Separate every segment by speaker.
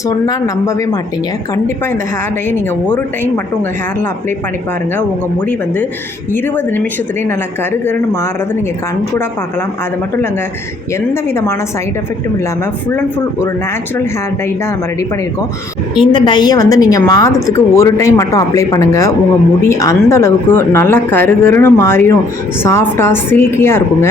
Speaker 1: சொன்னால் நம்பவே மாட்டீங்க கண்டிப்பாக இந்த ஹேர் டையை நீங்கள் ஒரு டைம் மட்டும் உங்கள் ஹேரில் அப்ளை பண்ணி பாருங்கள் உங்கள் முடி வந்து இருபது நிமிஷத்துலேயே நல்லா கருகருன்னு மாறுறதை நீங்கள் கண் கூட பார்க்கலாம் அது மட்டும் இல்லைங்க எந்த விதமான சைட் எஃபெக்ட்டும் இல்லாமல் ஃபுல் அண்ட் ஃபுல் ஒரு நேச்சுரல் ஹேர் டை தான் நம்ம ரெடி பண்ணியிருக்கோம் இந்த டையை வந்து நீங்கள் மாதத்துக்கு ஒரு டைம் மட்டும் அப்ளை பண்ணுங்கள் உங்கள் முடி அந்த அளவுக்கு நல்லா கருகருன்னு மாறிடும் சாஃப்டாக சில்கியாக இருக்குங்க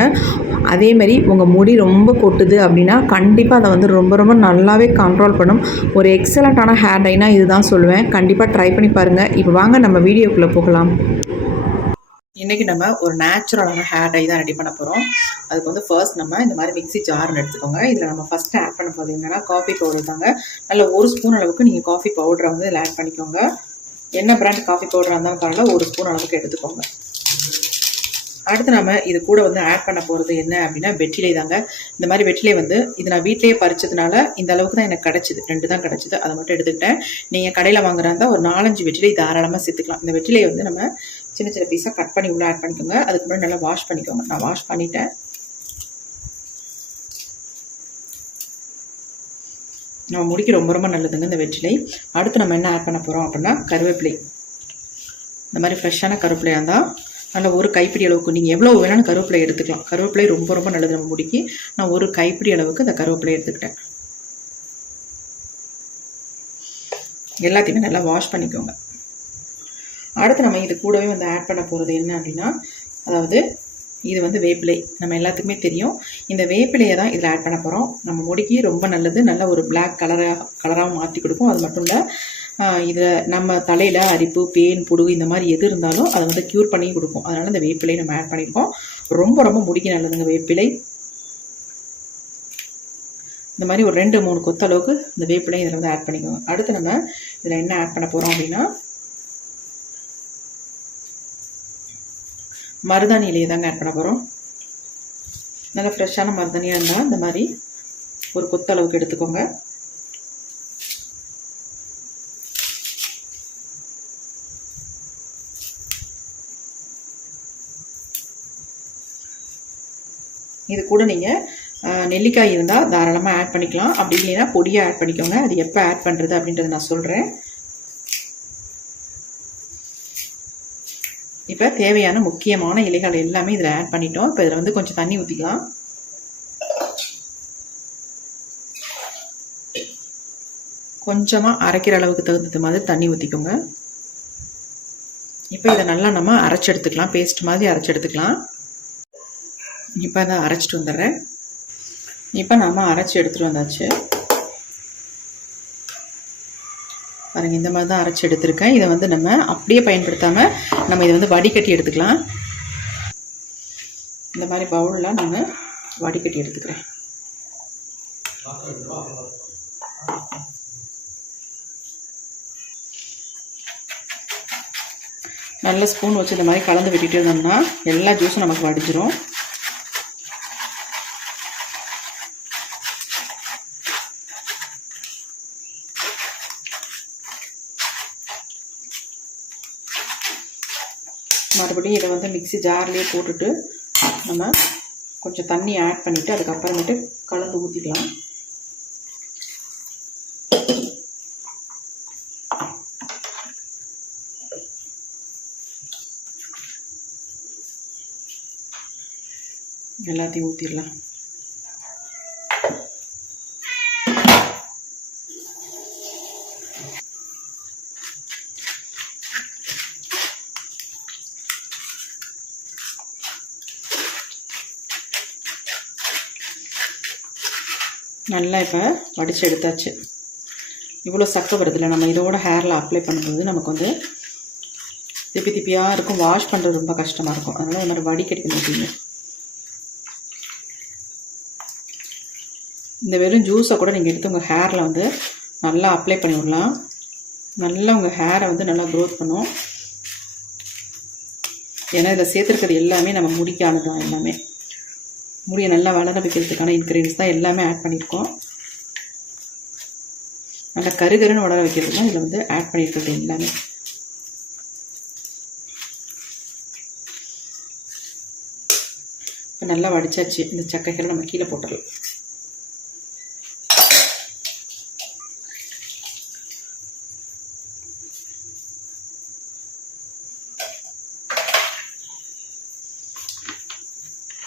Speaker 1: அதேமாரி உங்கள் முடி ரொம்ப கொட்டுது அப்படின்னா கண்டிப்பாக அதை வந்து ரொம்ப ரொம்ப நல்லாவே கண்ட்ரோல் பண்ணும் ஒரு எக்ஸலண்ட்டான ஹேர் இது இதுதான் சொல்லுவேன் கண்டிப்பாக ட்ரை பண்ணி பாருங்கள் இப்போ வாங்க நம்ம வீடியோக்குள்ளே போகலாம் இன்றைக்கி நம்ம ஒரு நேச்சுரலான ஹேர் டை தான் ரெடி பண்ண போகிறோம் அதுக்கு வந்து ஃபர்ஸ்ட் நம்ம இந்த மாதிரி மிக்சி ஜார்னு எடுத்துக்கோங்க இதில் நம்ம ஃபஸ்ட்டு ஆட் பண்ண போகிறது என்னென்னா காஃபி பவுடர் தாங்க நல்ல ஒரு ஸ்பூன் அளவுக்கு நீங்கள் காஃபி பவுடரை வந்து இதில் ஆட் பண்ணிக்கோங்க என்ன பிராண்ட் காஃபி பவுடராக இருந்தாலும் பரவாயில்ல ஒரு ஸ்பூன் அளவுக்கு எடுத்துக்கோங்க அடுத்து நம்ம இது கூட வந்து ஆட் பண்ண போகிறது என்ன அப்படின்னா வெற்றிலை தாங்க இந்த மாதிரி வெற்றிலை வந்து இது நான் வீட்லேயே பறிச்சதுனால இந்த அளவுக்கு தான் எனக்கு கிடச்சிது ரெண்டு தான் கிடச்சிது அதை மட்டும் எடுத்துக்கிட்டேன் நீங்கள் கடையில் வாங்குறாங்க ஒரு நாலஞ்சு வெற்றிலை தாராளமாக சேர்த்துக்கலாம் இந்த வெற்றிலையை வந்து நம்ம சின்ன சின்ன பீஸாக கட் பண்ணி உள்ளே ஆட் பண்ணிக்கோங்க அதுக்கு முன்னாடி நல்லா வாஷ் பண்ணிக்கோங்க நான் வாஷ் பண்ணிட்டேன் நம்ம முடிக்க ரொம்ப ரொம்ப நல்லதுங்க இந்த வெற்றிலை அடுத்து நம்ம என்ன ஆட் பண்ண போகிறோம் அப்படின்னா கருவேப்பிலை இந்த மாதிரி ஃப்ரெஷ்ஷான கருவேப்பிலையாக இருந்தால் நல்ல ஒரு கைப்பிடி அளவுக்கு நீங்கள் எவ்வளோ வேணாலும் கருவேப்பிலை எடுத்துக்கலாம் கருவேப்பிலை ரொம்ப ரொம்ப நல்லது நம்ம முடிக்கி நான் ஒரு கைப்பிடி அளவுக்கு அந்த கருவேப்பிலை எடுத்துக்கிட்டேன் எல்லாத்தையுமே நல்லா வாஷ் பண்ணிக்கோங்க அடுத்து நம்ம இது கூடவே வந்து ஆட் பண்ண போகிறது என்ன அப்படின்னா அதாவது இது வந்து வேப்பிலை நம்ம எல்லாத்துக்குமே தெரியும் இந்த வேப்பிலையை தான் இதில் ஆட் பண்ண போகிறோம் நம்ம முடிக்கு ரொம்ப நல்லது நல்ல ஒரு பிளாக் கலராக கலராகவும் மாற்றி கொடுக்கும் அது மட்டும் இல்லை இதில் நம்ம தலையில் அரிப்பு பேன் புடுகு இந்த மாதிரி எது இருந்தாலும் அதை வந்து க்யூர் பண்ணி கொடுக்கும் அதனால் இந்த வேப்பிலை நம்ம ஆட் பண்ணியிருக்கோம் ரொம்ப ரொம்ப முடிக்க நல்லதுங்க வேப்பிலை இந்த மாதிரி ஒரு ரெண்டு மூணு கொத்த அளவுக்கு இந்த வேப்பிலை இதில் வந்து ஆட் பண்ணிக்கோங்க அடுத்து நம்ம இதில் என்ன ஆட் பண்ண போகிறோம் அப்படின்னா மருதாணி இலையை தாங்க ஆட் பண்ண போகிறோம் நல்லா ஃப்ரெஷ்ஷான மருதாணியாக இருந்தால் இந்த மாதிரி ஒரு கொத்த அளவுக்கு எடுத்துக்கோங்க இது கூட நீங்கள் நெல்லிக்காய் இருந்தால் தாராளமாக ஆட் பண்ணிக்கலாம் அப்படி இல்லைன்னா பொடியை ஆட் பண்ணிக்கோங்க அது எப்போ ஆட் பண்ணுறது அப்படின்றத நான் சொல்கிறேன் இப்போ தேவையான முக்கியமான இலைகள் எல்லாமே இதில் ஆட் பண்ணிட்டோம் இப்போ இதில் வந்து கொஞ்சம் தண்ணி ஊற்றிக்கலாம் கொஞ்சமாக அரைக்கிற அளவுக்கு தகுந்தது மாதிரி தண்ணி ஊற்றிக்கோங்க இப்போ இதை நல்லா நம்ம அரைச்சி எடுத்துக்கலாம் பேஸ்ட் மாதிரி அரைச்சி எடுத்துக்கலாம் இப்போ அதை அரைச்சிட்டு வந்துடுறேன் இப்போ நாம் அரைச்சி எடுத்துகிட்டு வந்தாச்சு பாருங்கள் இந்த மாதிரி தான் அரைச்சி எடுத்திருக்கேன் இதை வந்து நம்ம அப்படியே பயன்படுத்தாமல் நம்ம இதை வந்து வடிகட்டி எடுத்துக்கலாம் இந்த மாதிரி பவுலில் நான் வடிகட்டி எடுத்துக்கிறேன் நல்ல ஸ்பூன் வச்சு இந்த மாதிரி கலந்து விட்டுட்டு இருந்தோம்னா எல்லா ஜூஸும் நமக்கு வடிஞ்சிரும் மறுபடியும் இதை வந்து மிக்சி ஜார்லேயே போட்டுட்டு நம்ம கொஞ்சம் தண்ணி ஆட் பண்ணிவிட்டு அதுக்கப்புறமேட்டு கலந்து ஊற்றிக்கலாம் எல்லாத்தையும் ஊற்றிடலாம் நல்லா இப்போ வடித்து எடுத்தாச்சு இவ்வளோ சக்க வருதில்ல நம்ம இதோட ஹேரில் அப்ளை பண்ணும்போது நமக்கு வந்து திப்பி திப்பியாக இருக்கும் வாஷ் பண்ணுறது ரொம்ப கஷ்டமாக இருக்கும் அதனால் இந்த மாதிரி வடிகெடுக்க மாட்டீங்க இந்த வெறும் ஜூஸை கூட நீங்கள் எடுத்து உங்கள் ஹேரில் வந்து நல்லா அப்ளை பண்ணி விடலாம் நல்லா உங்கள் ஹேரை வந்து நல்லா க்ரோத் பண்ணும் ஏன்னா இதில் சேர்த்துருக்கிறது எல்லாமே நம்ம முடிக்கானது தான் எல்லாமே முடியை நல்லா வளர வைக்கிறதுக்கான இன்க்ரீடியன்ஸ் தான் எல்லாமே ஆட் பண்ணியிருக்கோம் நல்லா கருகருன்னு வளர வைக்கிறது தான் இதில் வந்து ஆட் பண்ணியிருக்கிறது எல்லாமே இப்போ நல்லா வடிச்சாச்சு இந்த சக்கைகள் நம்ம கீழே போட்டுடலாம்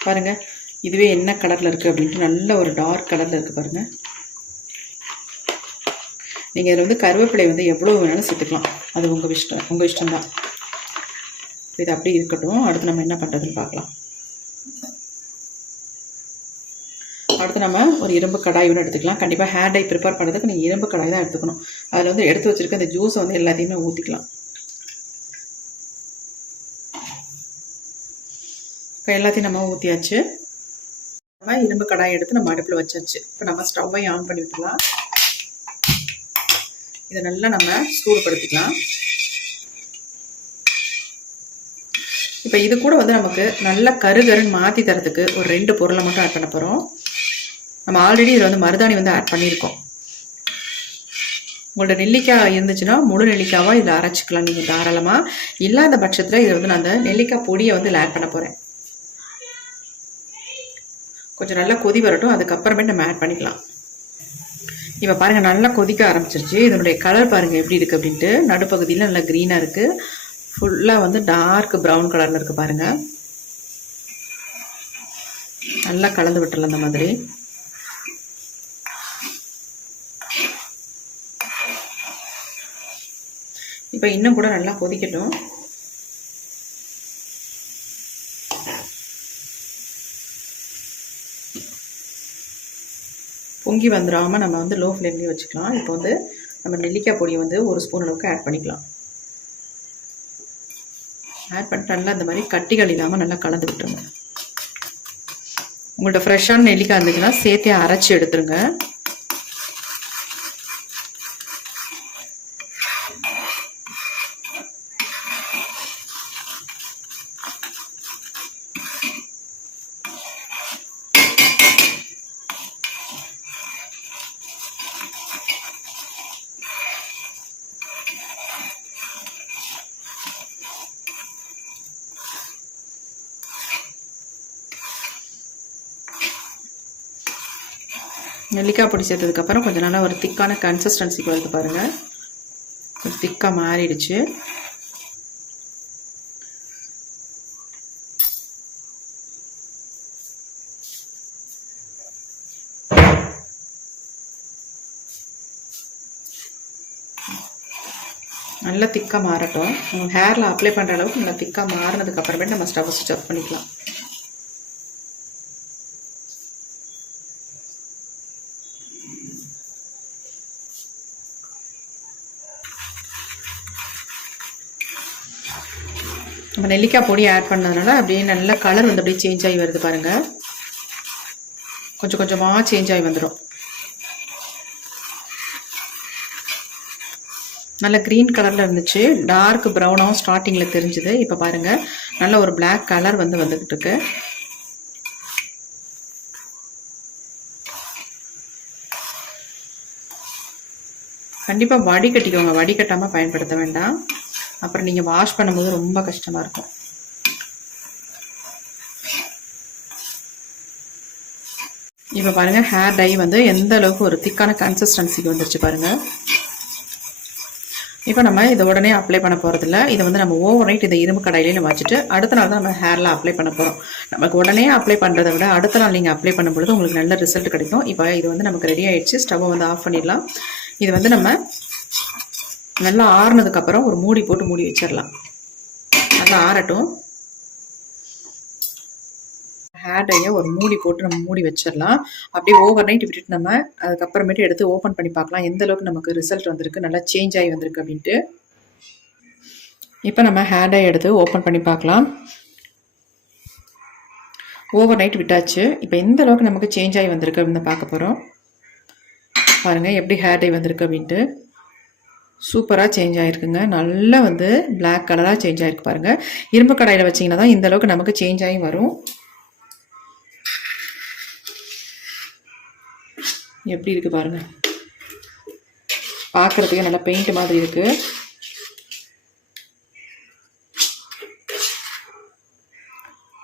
Speaker 1: பாருங்கள் இதுவே என்ன கலரில் இருக்குது அப்படின்ட்டு நல்ல ஒரு டார்க் கலரில் இருக்குது பாருங்கள் நீங்கள் இதில் வந்து கருவேப்பிலை வந்து எவ்வளோ வேணாலும் சேர்த்துக்கலாம் அது உங்கள் இஷ்டம் உங்கள் இஷ்டம்தான் இது அப்படி இருக்கட்டும் அடுத்து நம்ம என்ன பண்ணுறதுன்னு பார்க்கலாம் அடுத்து நம்ம ஒரு இரும்பு கடாய் ஒன்று எடுத்துக்கலாம் கண்டிப்பாக ஹேர் டை ப்ரிப்பேர் பண்ணுறதுக்கு நீங்கள் இரும்பு கடாய் தான் எடுத்துக்கணும் அதில் வந்து எடுத்து வச்சுருக்க அந்த ஜூஸை வந்து எல்லாத்தையுமே ஊற்றிக்கலாம் இப்போ எல்லாத்தையும் நம்ம ஊற்றியாச்சு இரும்பு கடாயை எடுத்து நம்ம அடுப்பில் வச்சாச்சு இப்போ நம்ம ஸ்டவ்வை ஆன் பண்ணி விட்டுலாம் இதை நல்லா நம்ம சூடுபடுத்திக்கலாம் இப்போ இது கூட வந்து நமக்கு நல்ல கருகருன்னு மாற்றி தரத்துக்கு ஒரு ரெண்டு பொருளை மட்டும் ஆட் பண்ண போகிறோம் நம்ம ஆல்ரெடி இதில் வந்து மருதாணி வந்து ஆட் பண்ணியிருக்கோம் உங்களோட நெல்லிக்காய் இருந்துச்சுன்னா முழு நெல்லிக்காவாக இதில் அரைச்சிக்கலாம் நீங்கள் தாராளமாக இல்லாத பட்சத்தில் இதை வந்து நான் அந்த நெல்லிக்காய் பொடியை வந்து இதில் ஆட் பண்ண போகிறேன் கொஞ்சம் நல்லா கொதி வரட்டும் அதுக்கப்புறமே நம்ம ஆட் பண்ணிக்கலாம் இப்போ பாருங்கள் நல்லா கொதிக்க ஆரம்பிச்சிருச்சு இதனுடைய கலர் பாருங்கள் எப்படி இருக்குது அப்படின்ட்டு நடுப்பகுதியில் நல்லா க்ரீனாக இருக்குது ஃபுல்லாக வந்து டார்க் ப்ரௌன் கலரில் இருக்குது பாருங்கள் நல்லா கலந்து விட்டுல அந்த மாதிரி இப்போ இன்னும் கூட நல்லா கொதிக்கட்டும் பொங்கி வந்துடாமல் நம்ம வந்து லோ ஃப்ளேம்லேயே வச்சுக்கலாம் இப்போ வந்து நம்ம நெல்லிக்காய் பொடியை வந்து ஒரு ஸ்பூன் அளவுக்கு ஆட் பண்ணிக்கலாம் ஆட் பண்ணிட்டு நல்லா இந்த மாதிரி கட்டிகள் இல்லாமல் நல்லா கலந்து விட்டுருங்க உங்கள்கிட்ட ஃப்ரெஷ்ஷான நெல்லிக்காய் இருந்துச்சுன்னா சேர்த்தே அரைச்சி எடுத்துருங்க நெல்லிக்காய் பொடி சேர்த்ததுக்கப்புறம் கொஞ்சம் நல்லா ஒரு திக்கான கன்சிஸ்டன்சிக்கு வருது பாருங்கள் ஒரு திக்காக மாறிடுச்சு நல்லா திக்காக மாறட்டும் ஹேரில் அப்ளை பண்ணுற அளவுக்கு நல்லா திக்காக மாறினதுக்கப்புறமேட்டு நம்ம ஸ்டவ் ஸ்விட்ச் பண்ணிக்கலாம் நம்ம நெல்லிக்காய் பொடி ஆட் பண்ணதுனால அப்படியே நல்ல கலர் வந்து அப்படியே சேஞ்ச் ஆகி வருது பாருங்கள் கொஞ்சம் கொஞ்சமாக சேஞ்ச் ஆகி வந்துடும் நல்ல க்ரீன் கலரில் இருந்துச்சு டார்க் ப்ரௌனாகவும் ஸ்டார்டிங்கில் தெரிஞ்சுது இப்போ பாருங்கள் நல்ல ஒரு பிளாக் கலர் வந்து வந்துக்கிட்டு இருக்கு கண்டிப்பாக வடிகட்டிக்கோங்க வடிகட்டாமல் பயன்படுத்த வேண்டாம் அப்புறம் நீங்கள் வாஷ் பண்ணும்போது ரொம்ப கஷ்டமாக இருக்கும் இப்போ பாருங்கள் ஹேர் டை வந்து எந்த அளவுக்கு ஒரு திக்கான கன்சிஸ்டன்சிக்கு வந்துருச்சு பாருங்கள் இப்போ நம்ம இதை உடனே அப்ளை பண்ண போகிறதில்ல இதை வந்து நம்ம ஓவர் நைட் இதை இரும்பு கடையிலே நம்ம வச்சுட்டு அடுத்த நாள் தான் நம்ம ஹேரில் அப்ளை பண்ண போகிறோம் நமக்கு உடனே அப்ளை பண்ணுறதை விட அடுத்த நாள் நீங்கள் அப்ளை பண்ணும்பொழுது உங்களுக்கு நல்ல ரிசல்ட் கிடைக்கும் இப்போ இது வந்து நமக்கு ரெடி ஆகிடுச்சு ஸ்டவ்வை வந்து ஆஃப் பண்ணிடலாம் இது வந்து நம்ம நல்லா ஆறுனதுக்கப்புறம் ஒரு மூடி போட்டு மூடி வச்சிடலாம் நல்லா ஆறட்டும் ஹேண்டையை ஒரு மூடி போட்டு நம்ம மூடி வச்சிடலாம் அப்படியே ஓவர் நைட் விட்டுட்டு நம்ம அதுக்கப்புறமேட்டு எடுத்து ஓப்பன் பண்ணி பார்க்கலாம் எந்த அளவுக்கு நமக்கு ரிசல்ட் வந்திருக்கு நல்லா சேஞ்ச் ஆகி வந்திருக்கு அப்படின்ட்டு இப்போ நம்ம ஹேண்டை எடுத்து ஓப்பன் பண்ணி பார்க்கலாம் ஓவர் நைட் விட்டாச்சு இப்போ எந்த அளவுக்கு நமக்கு சேஞ்ச் ஆகி வந்திருக்கு அப்படின்னு பார்க்க போகிறோம் பாருங்கள் எப்படி ஹேர் டை வந்திருக்கு அப்படின்ட்டு சூப்பராக சேஞ்ச் ஆகிருக்குங்க நல்லா வந்து பிளாக் கலராக சேஞ்ச் ஆகிருக்கு பாருங்கள் இரும்பு கடாயில் வச்சிங்கன்னா தான் இந்தளவுக்கு நமக்கு சேஞ்ச் ஆகி வரும் எப்படி இருக்குது பாருங்கள் பார்க்குறதுக்கே நல்லா பெயிண்ட் மாதிரி இருக்குது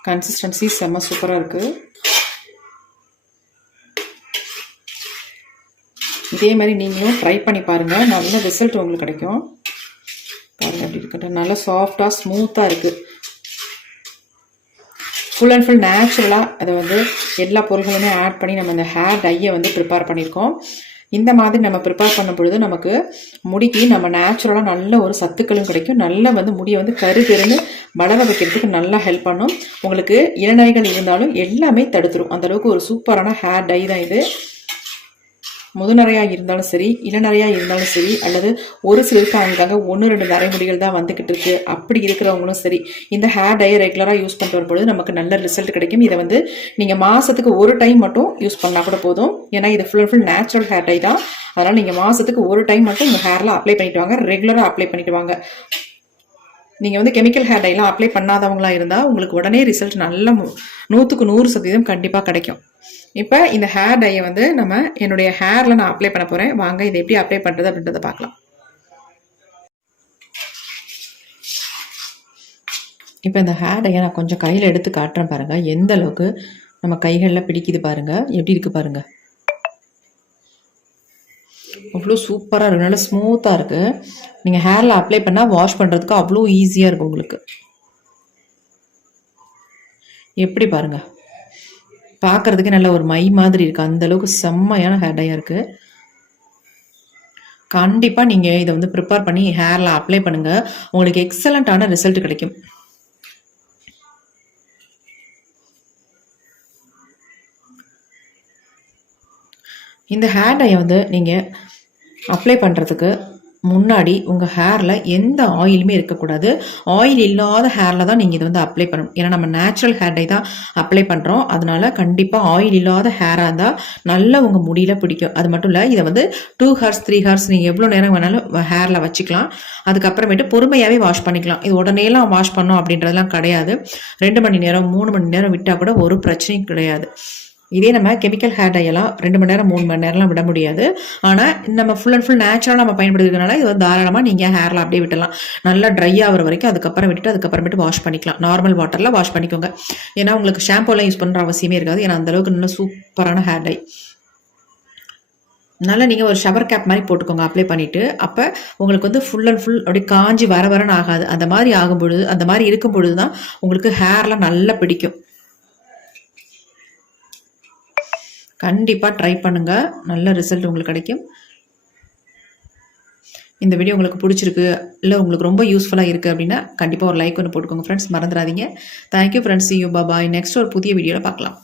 Speaker 1: கன்சிஸ்டன்சி செம்ம சூப்பராக இருக்குது இதே மாதிரி நீங்களும் ட்ரை பண்ணி பாருங்கள் நல்ல ரிசல்ட் உங்களுக்கு கிடைக்கும் பாருங்கள் அப்படி இருக்கட்டும் நல்லா சாஃப்டாக ஸ்மூத்தாக இருக்குது ஃபுல் அண்ட் ஃபுல் நேச்சுரலாக அதை வந்து எல்லா பொருள்களுமே ஆட் பண்ணி நம்ம இந்த ஹேர் டையை வந்து ப்ரிப்பேர் பண்ணியிருக்கோம் இந்த மாதிரி நம்ம ப்ரிப்பேர் பண்ணும் பொழுது நமக்கு முடிக்கு நம்ம நேச்சுரலாக நல்ல ஒரு சத்துக்களும் கிடைக்கும் நல்லா வந்து முடியை வந்து கரு கருகிருந்து வளர வைக்கிறதுக்கு நல்லா ஹெல்ப் பண்ணும் உங்களுக்கு இளநாய்கள் இருந்தாலும் எல்லாமே தடுத்துரும் அந்தளவுக்கு ஒரு சூப்பரான ஹேர் டை தான் இது முதுநரையாக இருந்தாலும் சரி இளநரையாக இருந்தாலும் சரி அல்லது ஒரு சிலருக்கு அவங்களுக்காக ஒன்று ரெண்டு நரைமுடிகள் தான் வந்துக்கிட்டு இருக்கு அப்படி இருக்கிறவங்களும் சரி இந்த ஹேர் டையை ரெகுலராக யூஸ் பண்ணுற பொழுது நமக்கு நல்ல ரிசல்ட் கிடைக்கும் இதை வந்து நீங்கள் மாதத்துக்கு ஒரு டைம் மட்டும் யூஸ் பண்ணால் கூட போதும் ஏன்னா இது full and full natural hair dye தான் அதனால் நீங்கள் மாதத்துக்கு ஒரு டைம் மட்டும் உங்கள் ஹேரில் அப்ளை பண்ணிட்டு வாங்க ரெகுலராக அப்ளை பண்ணிட்டு வாங்க நீங்கள் வந்து கெமிக்கல் ஹேர் டைலாம் அப்ளை பண்ணாதவங்களாக இருந்தால் உங்களுக்கு உடனே ரிசல்ட் நல்ல நூற்றுக்கு நூறு சதவீதம் கண்டிப்பாக கிடைக்கும் இப்போ இந்த ஹேர் டையை வந்து நம்ம என்னுடைய ஹேரில் நான் அப்ளை பண்ண போகிறேன் வாங்க இதை எப்படி அப்ளை பண்ணுறது அப்படின்றத பார்க்கலாம் இப்போ இந்த ஹேர் டையை நான் கொஞ்சம் கையில் எடுத்து காட்டுறேன் பாருங்கள் எந்த அளவுக்கு நம்ம கைகளில் பிடிக்குது பாருங்கள் எப்படி இருக்குது பாருங்கள் அவ்வளோ சூப்பராக இருக்குது நல்லா ஸ்மூத்தாக இருக்குது நீங்கள் ஹேரில் அப்ளை பண்ணால் வாஷ் பண்ணுறதுக்கு அவ்வளோ ஈஸியாக இருக்கும் உங்களுக்கு எப்படி பாருங்கள் பார்க்கறதுக்கே நல்ல ஒரு மை மாதிரி இருக்குது அளவுக்கு செம்மையான ஹேர் டையாக இருக்குது கண்டிப்பாக நீங்கள் இதை வந்து ப்ரிப்பேர் பண்ணி ஹேரில் அப்ளை பண்ணுங்கள் உங்களுக்கு எக்ஸலண்டான ரிசல்ட் கிடைக்கும் இந்த ஹேர் டையை வந்து நீங்கள் அப்ளை பண்ணுறதுக்கு முன்னாடி உங்கள் ஹேரில் எந்த ஆயிலுமே இருக்கக்கூடாது ஆயில் இல்லாத ஹேரில் தான் நீங்கள் இது வந்து அப்ளை பண்ணணும் ஏன்னா நம்ம நேச்சுரல் ஹேர் டை தான் அப்ளை பண்ணுறோம் அதனால கண்டிப்பாக ஆயில் இல்லாத ஹேராக இருந்தால் நல்லா உங்கள் முடியில் பிடிக்கும் அது மட்டும் இல்லை இதை வந்து டூ ஹார்ஸ் த்ரீ ஹார்ஸ் நீங்கள் எவ்வளோ நேரம் வேணாலும் ஹேரில் வச்சுக்கலாம் அதுக்கப்புறமேட்டு பொறுமையாகவே வாஷ் பண்ணிக்கலாம் இது உடனேலாம் வாஷ் பண்ணோம் அப்படின்றதெல்லாம் கிடையாது ரெண்டு மணி நேரம் மூணு மணி நேரம் விட்டால் கூட ஒரு பிரச்சனையும் கிடையாது இதே நம்ம கெமிக்கல் ஹேர் டையெல்லாம் ரெண்டு மணி நேரம் மூணு மணி நேரம்லாம் விட முடியாது ஆனால் நம்ம ஃபுல் அண்ட் ஃபுல் நேச்சுரலாக நம்ம பயன்படுத்துறதுனால இது வந்து தாராளமாக நீங்கள் ஹேரில் அப்படியே விட்டலாம் நல்லா ட்ரை ஆகிற வரைக்கும் அதுக்கப்புறம் விட்டுட்டு அதுக்கப்புறமேட்டு வாஷ் பண்ணிக்கலாம் நார்மல் வாட்டரில் வாஷ் பண்ணிக்கோங்க ஏன்னா உங்களுக்கு எல்லாம் யூஸ் பண்ணுற அவசியமே இருக்காது ஏன்னா அந்தளவுக்கு நல்ல சூப்பரான ஹேர் டை நல்லா நீங்கள் ஒரு ஷவர் கேப் மாதிரி போட்டுக்கோங்க அப்ளை பண்ணிவிட்டு அப்போ உங்களுக்கு வந்து ஃபுல் அண்ட் ஃபுல் அப்படியே காஞ்சி வர வரன்னு ஆகாது அந்த மாதிரி ஆகும்பொழுது அந்த மாதிரி இருக்கும் பொழுது தான் உங்களுக்கு ஹேர்லாம் நல்லா பிடிக்கும் கண்டிப்பாக ட்ரை பண்ணுங்கள் நல்ல ரிசல்ட் உங்களுக்கு கிடைக்கும் இந்த வீடியோ உங்களுக்கு பிடிச்சிருக்கு இல்லை உங்களுக்கு ரொம்ப யூஸ்ஃபுல்லாக இருக்குது அப்படின்னா கண்டிப்பாக ஒரு லைக் ஒன்று போட்டுக்கோங்க ஃப்ரெண்ட்ஸ் மறந்துடாதீங்க thank you friends you bye bye next ஒரு புதிய வீடியோவில் பார்க்கலாம்